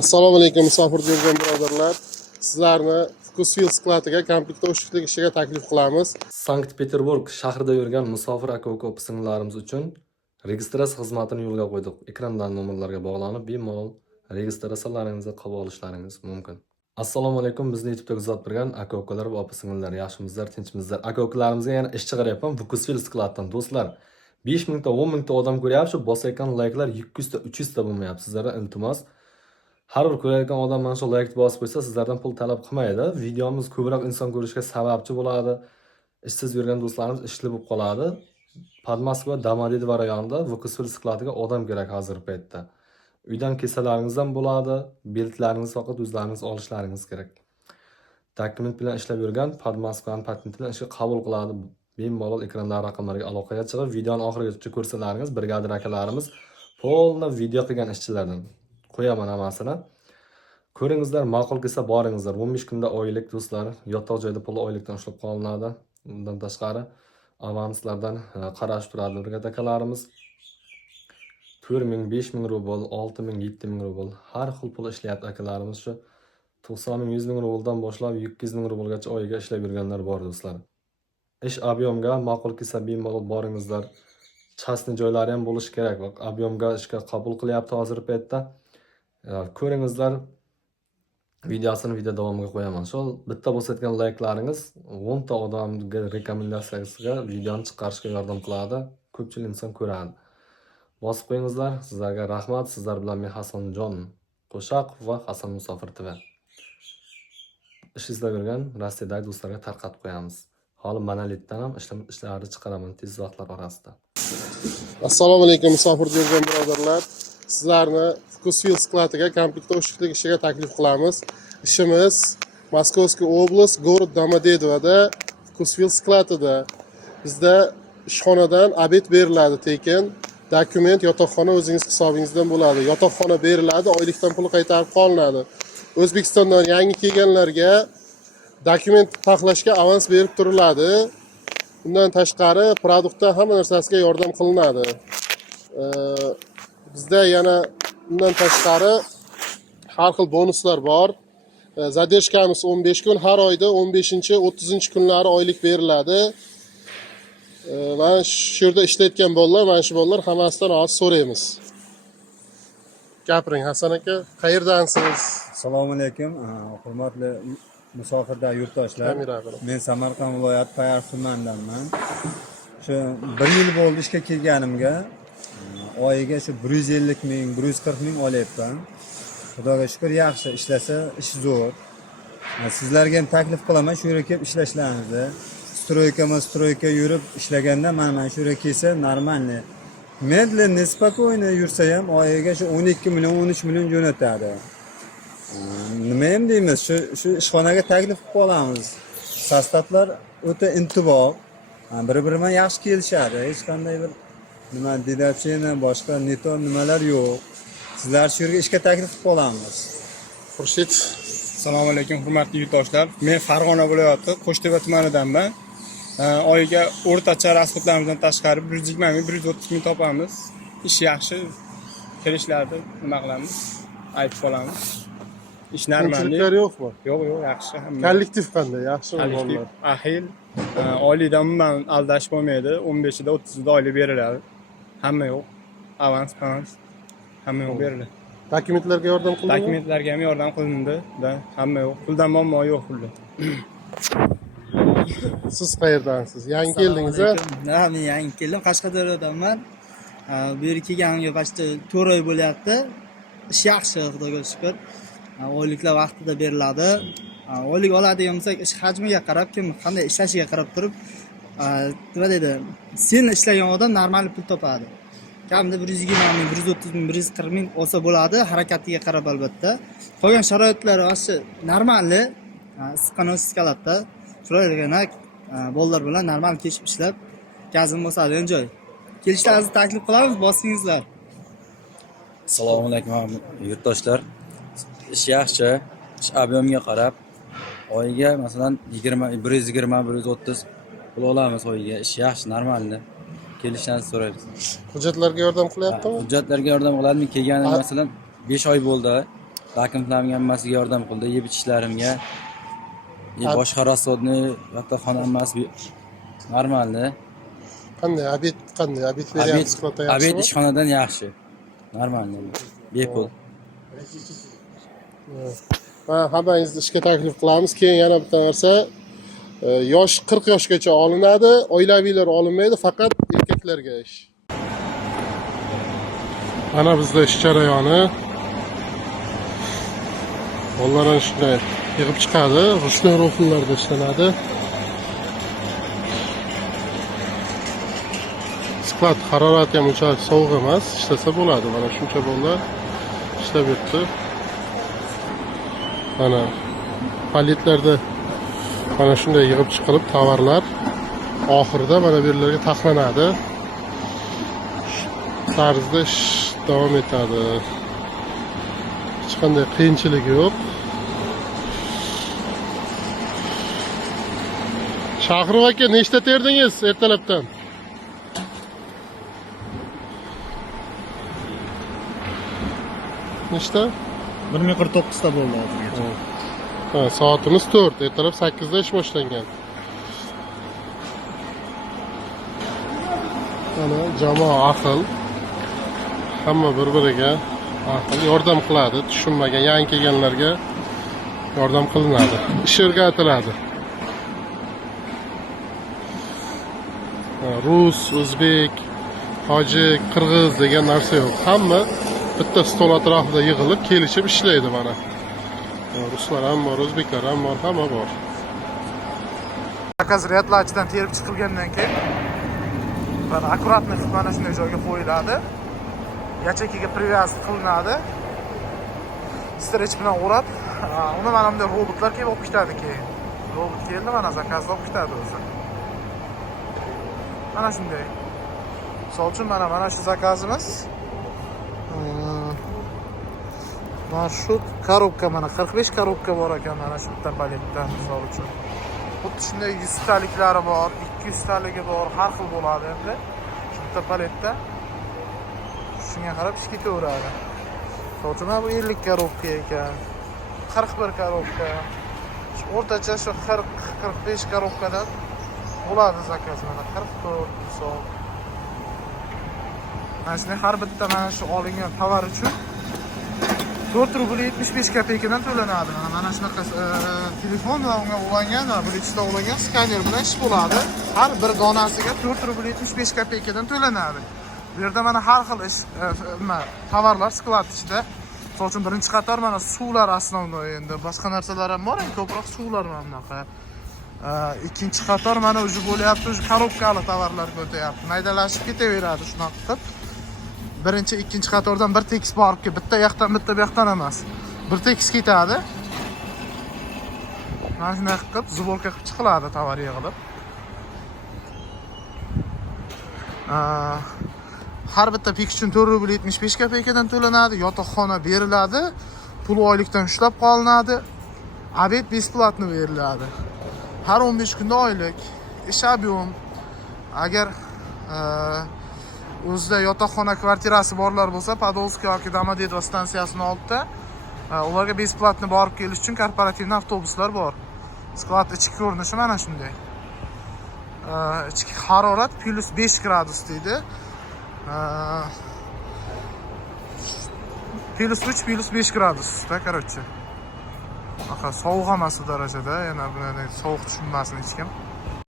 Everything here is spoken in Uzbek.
Assalomu alaykum musofir bo'lgan birodarlar. Sizlarni Vkusvil skladiga komplektda o'shliklik ishiga taklif qilamiz. Sankt-Peterburg shahrida yurgan musofir aka-uka opa-singillarimiz uchun registratsiya xizmatini yo'lga qo'ydik. Ekrandan nomerlarga bog'lanib, bemalol registratsiyalaringizni qabul olishlaringiz mumkin. Assalomu alaykum, bizni YouTube'da kuzatib turgan aka-ukalar va opa-singillar, yaxshimizlar, tinchimizlar. Aka-ukalarimizga yana ish chiqaryapman Vkusvil skladdan. Do'stlar, 5000 ta 10 ta odam ko'ryapti, bosayotgan layklar 200 ta 300 ta bo'lmayapti. Sizlardan iltimos, har bir ko'rayotgan odam mana shu like bosib qo'ysa, sizlardan pul talab qilmaydi. Videomiz ko'proq inson ko'rishga sababchi bo'ladi. Ishsiz yurgan do'stlarimiz ishli bo'lib qoladi. Podmoskva Domodedovo rayonida Vkusvil skladiga odam kerak hozir paytda. Uydan kesalaringiz ham bo'ladi, beltlaringizni faqat o'zlaringiz olishlaringiz kerak. Dokument bilan ishlab yurgan Podmoskvaning patenti bilan ishga qabul qiladi. Bemalol ekrandagi raqamlarga aloqaga chiqib, videoni oxirigacha ko'rsalaringiz, brigadir akalarimiz polna video qilgan ishchilardan. Qo'yaman hammasini. Ko'ringizlar, ma'qul kelsa boringizlar. 15 kunda oylik do'stlar, yotoq joyda pul oylikdan ushlab qolinadi. Undan tashqari avanslardan qarashib turadi brigada akalarimiz. 4000, 5000 rubl, 6000, 7000 rubl har xil pul ishlayapti akalarimiz. Shu 90 ming, 100 ming rubldan boshlab 200 ming rublgacha oyiga ishlab yurganlar bor do'stlar. Ish объемga ma'qul kelsa bemalol boringizlar. Chasni joylari ham bo'lishi kerak. Объемga ishga qabul qilyapti hozir paytda. Ko'ringizlar, videosini video davomiga qo'yaman. Shu bitta bosayotgan layklaringiz 10 ta odamga rekomendatsiyasiga videoni chiqarishga yordam qiladi. Ko'pchilik inson ko'radi. Bosib qo'yingizlar. Sizlarga rahmat. Sizlar bilan men Hasanjon Qo'shaqov va Hasan Musofir TV. Ish izlab yurgan Rossiyadagi do'stlarga tarqatib qo'yamiz. Hali monolitdan ham ishlarni chiqaraman tez vaqtlar orasida. Assalomu alaykum musofir bo'lgan birodarlar. Sizlarni Vkusvil skladiga komplektda o'shliklik ishiga taklif qilamiz. Ishimiz Moskovskiy oblast, город Домодедовоda Vkusvil skladida. Bizda ishxonadan obed beriladi tekin. Dokument, yotoqxona o'zingiz hisobingizdan bo'ladi. Yotoqxona beriladi, oylikdan pul qaytarib qolinadi. O'zbekistondan yangi kelganlarga dokument taxlashga avans berib turiladi. Bundan tashqari produktda hamma narsasiga yordam qilinadi. Bizda yana bundan tashqari har xil bonuslar bor. Zadержкamiz 15 kun, har oyda 15-30 kunlari oylik beriladi. Mana shu yerda ishlayotgan bolalar, mana shu bolalar hammasidan hozir so'raymiz. Gapiring Hasan aka, qayerdansiz? Assalomu alaykum, hurmatli musofirda yurtdoshlar. Men Samarqand viloyati Payariq tumanidanman. Shu 1 yil bo'ldi ishga kelganimga. Oyiga shu 150 ming, 140 ming olyapman. Xudoga shukr, yaxshi ishlasa ish zo'r. Sizlarga ham taklif qilaman, shu yerga kelib ishlashlaringizni. Stroyka yurib ishlaganda mana shu yerga kelsa normalni. Medlenniy, spokойно yursa ham oyiga shu 12 million, 13 million jo'natadi. Nima ham deymiz, shu ishxonaga taklif qilib qolamiz. Sostavlar o'ta intiboq, bir-biri bilan yaxshi kelishadi. Hech qanday bir nima dedatsiyani, boshqa neto nimalar yo'q. Sizlar shu yerga ishga taklif qilib qolamiz. Xurshid. Assalomu alaykum hurmatli yurtdoshlar. Men Farg'ona viloyati Qo'shtepa tumanidanman. Oyiga o'rtacha rasxodlarimizdan tashqari 120 ming, 130 ming topamiz. Ish yaxshi. Kelishlarda nima qilamiz? Aytib qolamiz. Ish normal. Qiyinchiliklar yo'qmi? Yo'q, yaxshi. Kollektiv qanday? Yaxshimi bolalar? Ahil. Oylikdan umuman aldash bo'lmaydi. 15da 30da oylik beriladi. Hamma yo'q. Avans. Hamma yo'q beriladi. Dokumentlarga yordam qilindimi? Dokumentlarga ham yordam qilindi. Hamma yo'q. Puldan muammo yo'q pulda. Siz qayerdansiz? Yangi keldingiz-a? Ha, men yangi keldim. Qashqadaryodanman. Bu yerga kelganimga почти 4 oy bo'lyapti. Ish yaxshi, xudoga shukr. Oyliklar vaqtida beriladi. Oylik oladigan bo'lsak, ish hajmiga qarab, kim qanday ishlashiga qarab turib, nima deydi, sen ishlagan odam normal pul topadi. Kamida 120 ming, 130 ming, 140 ming olsa bo'ladi, harakatiga qarab albatta. Qolgan sharoitlari vaqti normalni, issiqxona skalatda turadigan bolalar bilan normal kechib ishlab, gazim bo'ladigan joy. Kelishlaringizni taklif qilamiz, bosingizlar. Assalomu alaykum yurtdoshlar. Ish yaxshi, ish объемga qarab oyiga masalan 120, 130 pul olamiz oyiga. Ish yaxshi, normalni. Kelishlaringizni so'raymiz. Hujjatlarga yordam qilyaptimi? Hujjatlarga yordam qiladimi? Kelganim masalan 5 oy bo'ldi. takliflarimga hammasiga yordam qildi, yeb ichishlarimga. Boshqa rasodni yotoqxona hammasi normalni. Qanday obed beryapsiz Sklada yaxshimi? Obed ishxonadan yaxshi. Normalni. Bepul. Va hammangizni ishga taklif qilamiz. Keyin yana bitta narsa, yosh 40 yoshgacha olinadi, oilaviylar olinmaydi, faqat erkaklarga ish. Mana bizda ish jarayoni. Bolalar shunday yig'ib chiqadi, ruchnoy rofllarda ishlanadi. Sklad harorati ham unchalik sovuq emas, ishlasa bo'ladi. Mana shuncha bolalar ishlab yuribdi. Mana paletlarda mana shunday yig'ib chiqilib tovarlar oxirida mana bu yerlarga taxlanadi. Tarzda ish davom etadi. Hech qanday qiyinchilik yo'q. Shahrov aka, nechta terdingiz ertalabdan? Nechta? 1049 ta bo'ldi hozirgacha. Ha, soatimiz 4. Ertalab 8 da ish boshlangan. Mana jamoa ahil. Hamma bir-biriga ahil yordam qiladi. Tushunmagan, yangi kelganlarga yordam qilinadi. Ish o'rgatiladi. Rus, o'zbek, tojik, qirg'iz degan narsa yo'q. Hamma bitta stol atrofida yig'ilib kelishib ishlaydi mana. Ruslar ham bor, o'zbeklar ham bor, hamma bor. Zakaz ryadlachidan terib chiqilgandan keyin mana akkuratni mana shunday joyga qo'yiladi. Yachakiga привязка qilinadi. Strech bilan o'rab, uni mana bunday robotlar kelib olib ketadi keyin. Robot keldi, mana zakazni olib ketadi o'zi. Mana shunday. Misol uchun mana shu zakazimiz. Marshut korobka mana 45 korobka bor ekan mana shu bitta paletda misol uchun. Xuddi shunday 100 taliklari bor, 200 taligi bor, har xil bo'ladi endi. Shu bitta paletda shunga qarab ish ketaveradi. Misol uchun bu 50 korobka ekan, 41 korobka. O'rtacha shu 40-45 korobkadan bo'ladi zakaz mana 44 misol. Mana har bitta mana shu olingan tovar uchun 4 rubl 75 kopeykadan to'lanadi. Mana shunaqa telefon bilan unga ulangan va Bluetoothda ulangan skaner bilan ish bo'ladi. Har bir donasiga 4 rubl 75 kopeykadan to'lanadi. Bu yerda mana har xil ish tovarlar sklad ichida. Misol uchun birinchi qator mana suvlar основной endi boshqa narsalar ham bor, ko'proq suvlar mana bunaqa. Ikkinchi qator mana o'zi bo'lyapti, o'zi korobkali tovarlarga o'tyapti. Maydalashib ketaveradi shunaqa qilib. Birinchi, ikkinchi qatordan bir tekis borib kelib, bitta yoqdan, bitta bu yoqdan emas. Bir tekis ketadi. Mana shunday qilib zubolka qilib chiqiladi tovar yig'ilib. Har bitta pik uchun 4 rubl 75 kopeykadan to'lanadi, yotoqxona beriladi, pul oylikdan ushlab qolinadi, obed besplatno beriladi. Har 15 kunda oylik ish ob'yom. Agar o'zida yotoqxona kvartirasi borlar bo'lsa, Podolsk yoki Domodedovo stansiyasining oldida ularga besplatno borib kelish uchun korporativniy avtobuslar bor. Sklad ichki ko'rinishi mana shunday. Ichki harorat +5 gradus deydi. +3 +5 gradusda, короче. Sovuq emas u darajada, yana bunday sovuq tushunmasin hech kim.